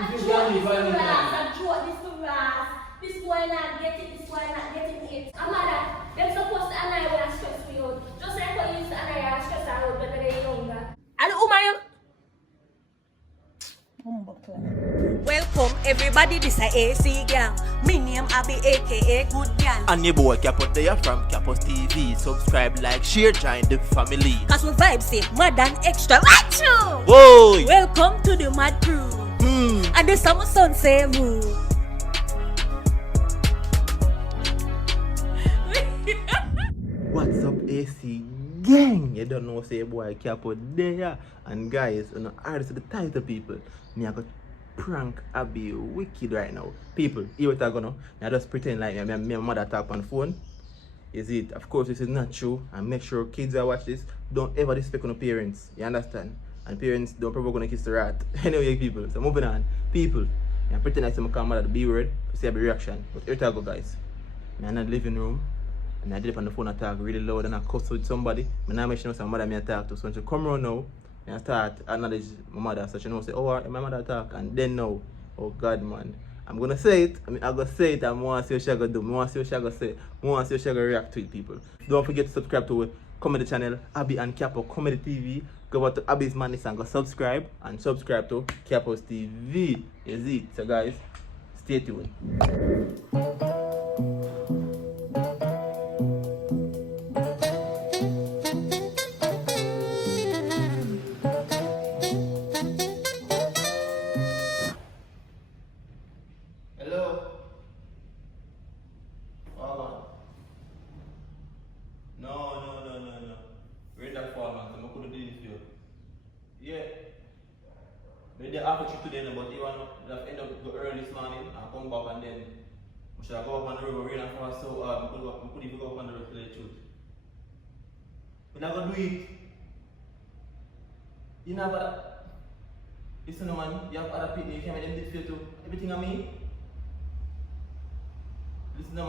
This boy not getting this boy not getting it. I'm mad. Them supposed to annoy you and stress me out. Just like how you used to annoy you and stress her out when they're younger. And Welcome everybody, this is AC gang. Me name Abby aka Good Gal. And your boy Capos there from Capos TV. Subscribe, like, share, join the family. Cause we vibe say mad and extra. Achoo! Whoa! Welcome to the Mad Crew. And the summer sun say moo. What's up, AC gang? You don't know, say your boy Capo there. And guys, you know, artists the title people. Me I got prank Abby wicked right now. People, hear what I gonna. I just pretend like my mother talk on phone. Is it? Of course, this is not true. And make sure kids that watch this don't ever disrespect on parents. You understand? And parents don't probably gonna kiss the rat. Anyway, people. So moving on. People, I pretend like some mother the B word to see a reaction. But here I go, guys. I'm in the living room. And I did it on the phone, I talk really loud and I cuss with somebody. I now mention some mother I talk to. So when she come around now, and I start acknowledge my mother. So she knows, say, oh, my mother talk. And then now, oh God, man. I'm going to say it. I'm going to say it and I want to see what she going to do. I want to see what she going to say. I want to see what she going to react to it, people. Don't forget to subscribe to our comedy channel, Abby and Capo Comedy TV. Go over to Abby's Madness and go subscribe. And subscribe to Capo's TV. Is it? So guys, stay tuned. No. We're in that far, man. So I couldn't do this for you. Yeah. But they have a trip today, but you want to end up go early this morning and come back and then we should go up on the river. We're in that far, so we could even go up on the river to the truth. We're not going to do it. You know about listen, man. You have other people, you can't make them this for you too. Everything I mean. Listen, man.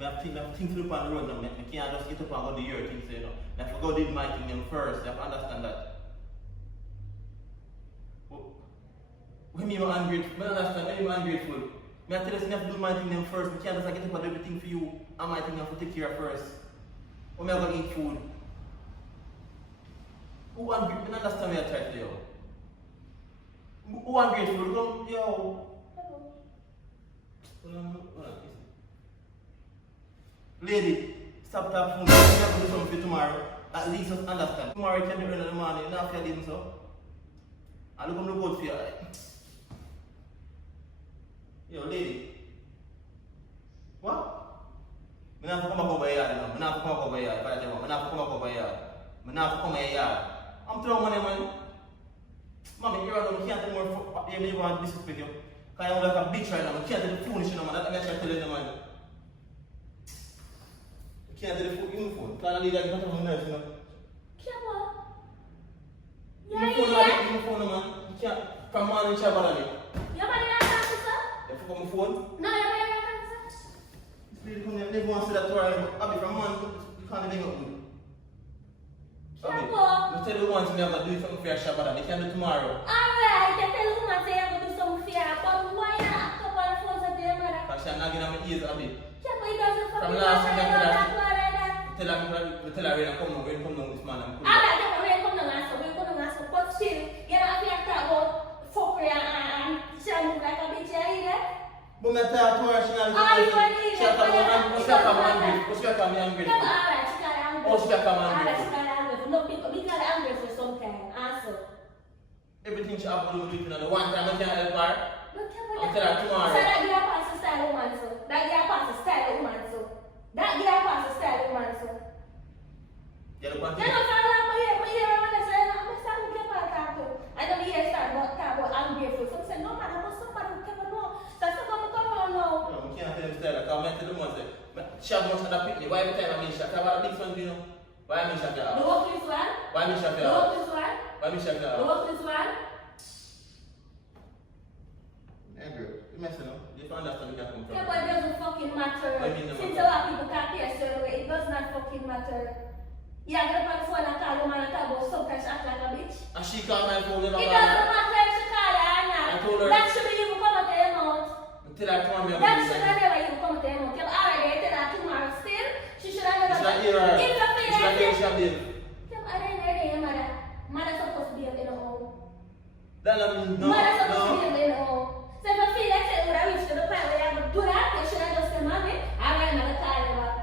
I have things to do on the road now. I can't just get up and go do your things, you know. I have to go do my thing them first. You have to understand that. When you are ungrateful, I understand when you are ungrateful. I tell you, you have to do my thing them first. I can't just get up and do everything for you. And my thing I have to take care of first. When I go eat food. Who ungrateful? I understand what I try to do. Who ungrateful? Yo. Lady, stop that phone. You have to do something for tomorrow. At least just understand. Tomorrow you can do it in the morning. You don't have to do so. And look out for you. Yo, lady. What? I have to come back over here. I have to come back over here. I have to come back over here. I have to come here. I'm throwing money, man. Mommy, you're alone. You can't do more. You never want to disrespect you. Because I'm like a bitch right now. I can't do the foolish, man. That's what I'm trying to tell you, man. Can't do the food uniform. Can't leave that gun on the nurse, you know. Uniform, man. You can't. From morning, you can't. Your money not answer, sir? You forgot my phone? No, your money not answer. This lady come there, never want to say that to her. Abby, from morning, you can't even up me. Abby, you tell the ones you never do something for your Shabbat. They can do tomorrow. Alright, you tell the woman say you're going to do something for her, but why not act up on the phone to your mother? Because she's not getting on my ears, Abby. It doesn't From last week, tell her rain come now, rain come now this man. Alright, rain come now, but still, you know, if you have to about fuckery and she move like a bitch, you hear that? But I tell her tomorrow she not She got come angry. She got come angry. Alright, she got angry. Oh, she got come angry. Alright, she got angry. No, because angry for some time, answer. Everything she have to do with the one time I can't help her. I'll tell her tomorrow. So that girl pass the style woman, so. That girl pass the style woman, so. That girl pass the style woman, so. You don't You know, my ear when I say, I'm start to get back talk to. I don't hear start talk about ungrateful. So I say, no man, I must somebody who can know. That's not going to come on now. No, we can't tell him style. Because I tell the ones that she have much other picnic. Why every time I mean shot? I have a big son, you know. Why I mean shot? The work this one. Why me shot? The work this one. Why me shot? The work this one. Hey girl, you messing up. You don't understand where you come from. Yeah, but it doesn't fucking matter. Since a lot of people can't hear certain way, it does not fucking matter. Yeah, get up on the phone and call woman and talk about sometimes act like a bitch. And she called my phone. It doesn't matter if she call her or not. I told her. That That means no. Mother supposed to No. be in all. So if I feel like saying when I reach to the point where I'm gonna do that, you should have just said, mommy, I'm gonna call you back.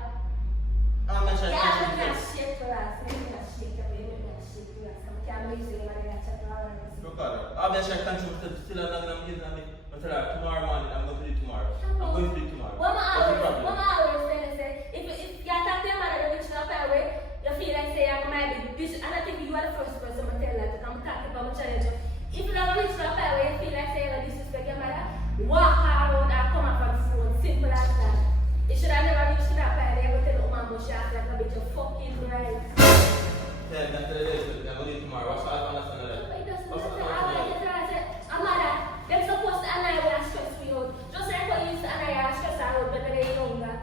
I'm not sure. Yeah, I'm gonna shake for us. I'm gonna shake for us. I'm gonna music and I'm gonna chat for us. Look at it. I'm not sure still I'm not gonna give them. But tomorrow morning, I'm going to do it tomorrow. I'm going to do it tomorrow. What What's the problem? always say, if you talk to your mother, you reach up that way, you feel like say I might be this, and I think you are the first person to tell that to come talk about my challenge. If you don't reach up that way, you feel like say you disrespect your mother, walk around and come up on the phone. Simple as that. You should have never reached to that point. You go tell the woman but she act like a bitch. You fucking right. Yeah, that's the day. I'm going to do it tomorrow. What's the understand that? It doesn't matter. I'm mother. They're supposed to analyze what stress we out. Just like what you used to analyze stress out when they're younger.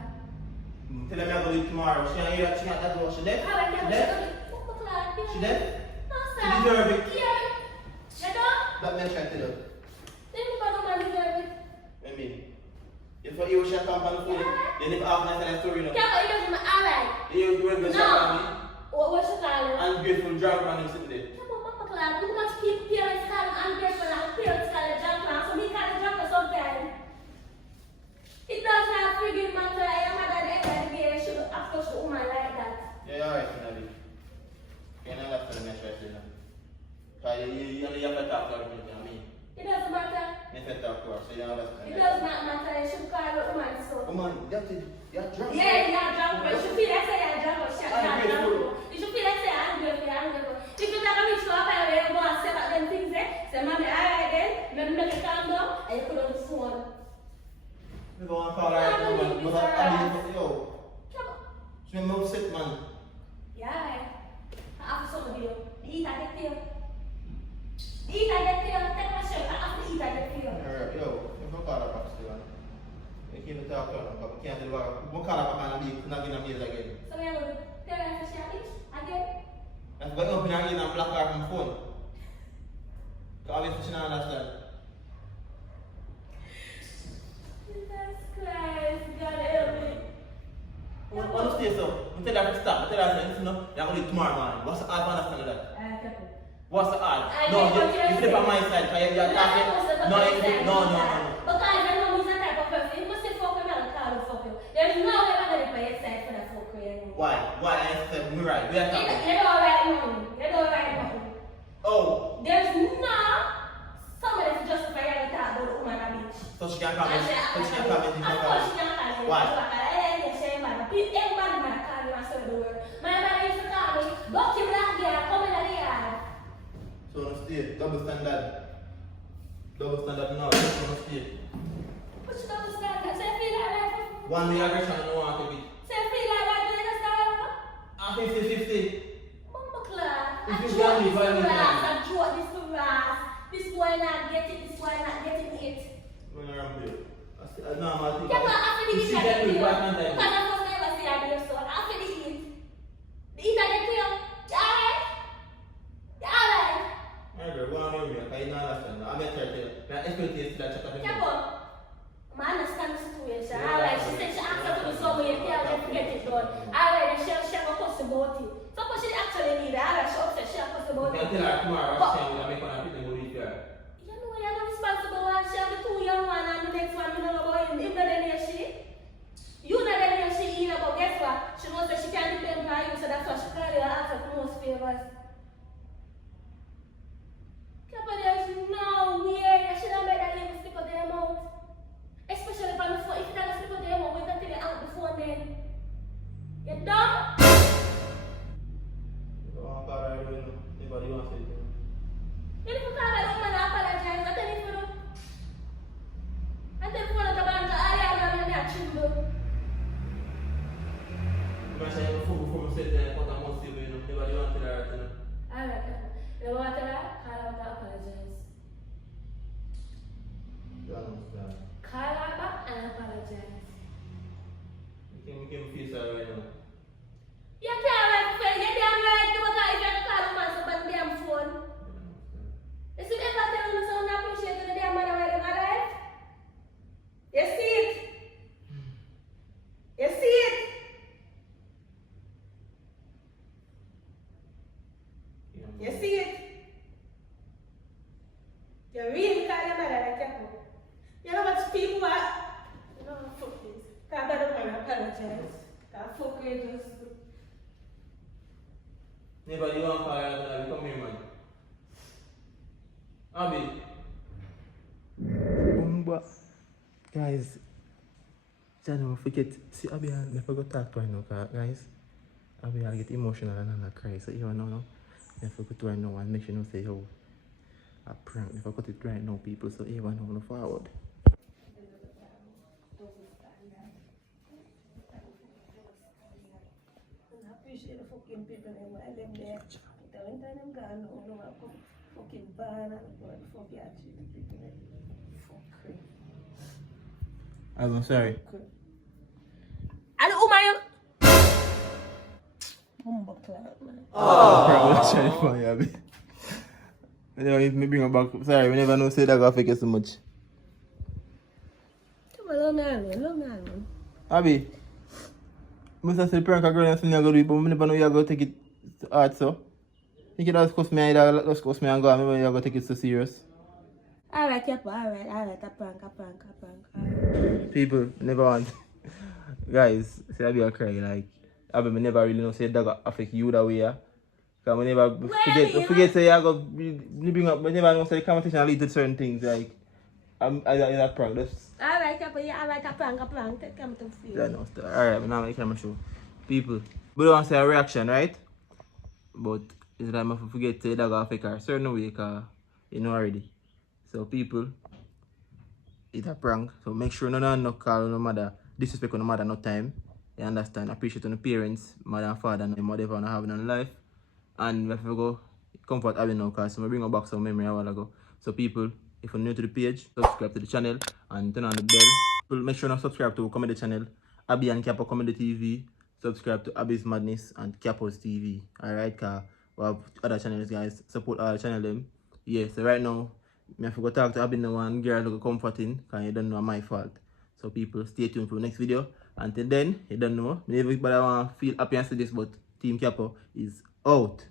Tell them I'm going to do it tomorrow. She can't that door. She dead? She dead? She dead? No, sir. She deserve it. Yeah. You know? That man tried to do. Then you don't man deserve it. I mean, if you shut up on the phone, then if half night and story, you know. Yeah, but it doesn't matter. Alright. You will go shut on me. What's your call? Ungrateful driver on him sitting there. Yeah, but Mama Clark, too much parents call him ungrateful and parents call him junk man. So me call him junk sometimes. It does not friggin' matter. Your mother at the end of the day should approach the woman like that. Yeah, alright, Finally. Can I laugh for the next right now? Because you have to talk to her, I mean. It doesn't matter. You have to talk to her, so you understand. It does not matter. You should call the woman so. Woman, you're drunk. Yeah, you're drunk. You should feel like say you're drunk or shut down. You should feel like say I'm ungrateful. If you talk to me, so I will go and say about them things there. Say, mommy, alright then. Maybe make it calm down and you put on the phone. We go and call her, woman, but I mean, yo. She made me upset, man. Yeah, after some of you, eat and get here. Eat and get here. Take my shirt. After eat and get here. Alright, yo, if I call her back still, man. We can't even talk to her, but we can't do that. We'll call her back and be not giving them again. So we are going to tell her to share it again. If I open her in and block her from the phone. Because obviously she don't understand. Jesus Christ, God help me. What do you say so? I tell her to stop. I tell her to listen, you're going to do it tomorrow morning. What's the odd to understand that? What's the odd? No, you flip on my side because you're talking. No. Because I know he's a type of person. You must say fuck him and call him fuck you. There's no way I'm going to pay your side for that fuck you. Why? I said we're right. We are talking. You don't write nothing. You don't write nothing. Oh. There's no somebody to justify your talk about the woman at the beach. So she can't comment. So she can't comment. Of course she can't comment. Why? Everybody might call you and say the word. My mother used to call me, Bucky Black girl, come in the yard. So on state, double standard. Double standard now, on state. But you don't understand that. Say feel like that. One day aggression, no one can be. Say feel like that. Do you understand? 50-50. Mama Clark, I If you draw got me, this why to me Ras. tell I draw this to Ras. This boy not get it. This boy not getting it. Going around here. No, I'm Yeah, but after the eat, I get you killed. back on Because time. I must never see a dear son. After the eat, I get killed. You alright? You alright? My girl, go on around here, because you don't understand. I'm going to tell you. I expect you to see that check up in Yeah, me. but I understand the situation. Yeah. Alright, she said she asked her to do something and tell her to get it done. Alright, she have a cuss about it. Suppose she actually need it. Alright, she upset, she have a cuss about You can it. tell her tomorrow, But- I'm going to make one of people go read her. You know, you're not responsible one. She have the two young one and the next one, you don't know about him. If not then here she. You not then here she in about guess what? She knows that she can't depend on you, so that's why she call you and ask her for most favors. Yeah, but there's no way you should have made that little slip of their mouth. Especially on the phone. If you don't slip of their mouth, wait until you out the phone then. You dumb? Go on, call her, you know. Anybody wants it. You need to call that woman and apologize. I tell you for them. I tell you for the bank, I am going to tremble. You might say, before we sit there, put on most people, you know. Anybody want to tell her, you know. Alright, you want to call out and apologize. You understand. Call her back and apologize. We can feel sorry right now. You can't write for you damn right to because if you call a man so on the damn phone. You see, if I tell you someone appreciate the damn man already, alright? You see it? You see it? You see it? You really call your mother like Capo. You know what people are? You know, fuck this. Can't better man apologize. Can't fuck with just. Never you want call your mother, come here, man. Abby. Guys, don't forget. See, Abby, I never got talk right now, guys. Abby, I get emotional and I cry. So even now, I forgot right now and make sure you say, oh, a prank. If I got it right now, people. So even now, no forward. I appreciate the fucking people and why them there. The only time I'm gone, no, I come fucking ban and fuck your people. Fuck. I'm sorry. And who my Bumbleclad, man. Oh, sorry for you, Abby. Anyway, me bring her back. Sorry, we never know say that gonna affect you so much. Come on, long man. Abby, must say prank a girl and something I go do it, but we never know you're gonna take it hard so. Think it does cost me either just cost me and go, maybe you're gonna take it so serious. Alright, Capo, alright, a prank. Alright. People never want guys, see Abby a cry like Abby me never really know say that gonna affect you that way, yeah. Cause we never forget say you go bring up, we never know say the conversation lead to certain things like is a prank. That's Alright, Capo, yeah, alright, a prank. Take come to feel. yeah, no, alright, but now my camera show. People, we don't want to say a reaction, right? But it's like I forget say that gonna affect her certain way, cause you know already. So people, it's a prank. So make sure no call no mother, disrespect no mother no time. You understand? Appreciate on the parents, mother and father, and whatever I have in life. And if we go comfort having now, cause I bring her back some memory a while ago. So people, if you're new to the page, subscribe to the channel and turn on the bell. People, make sure to subscribe to Comedy Channel, Abby and Capo Comedy TV. Subscribe to Abby's Madness and Capo's TV. Alright, cause we have other channels, guys. Support our channel them. Yeah, so right now, I forgot to talk to Abby now and girl look comforting, cause you don't know my fault. So people, stay tuned for the next video. Until then, you don't know. Maybe everybody want to feel happy and see this, but Team Capo is out.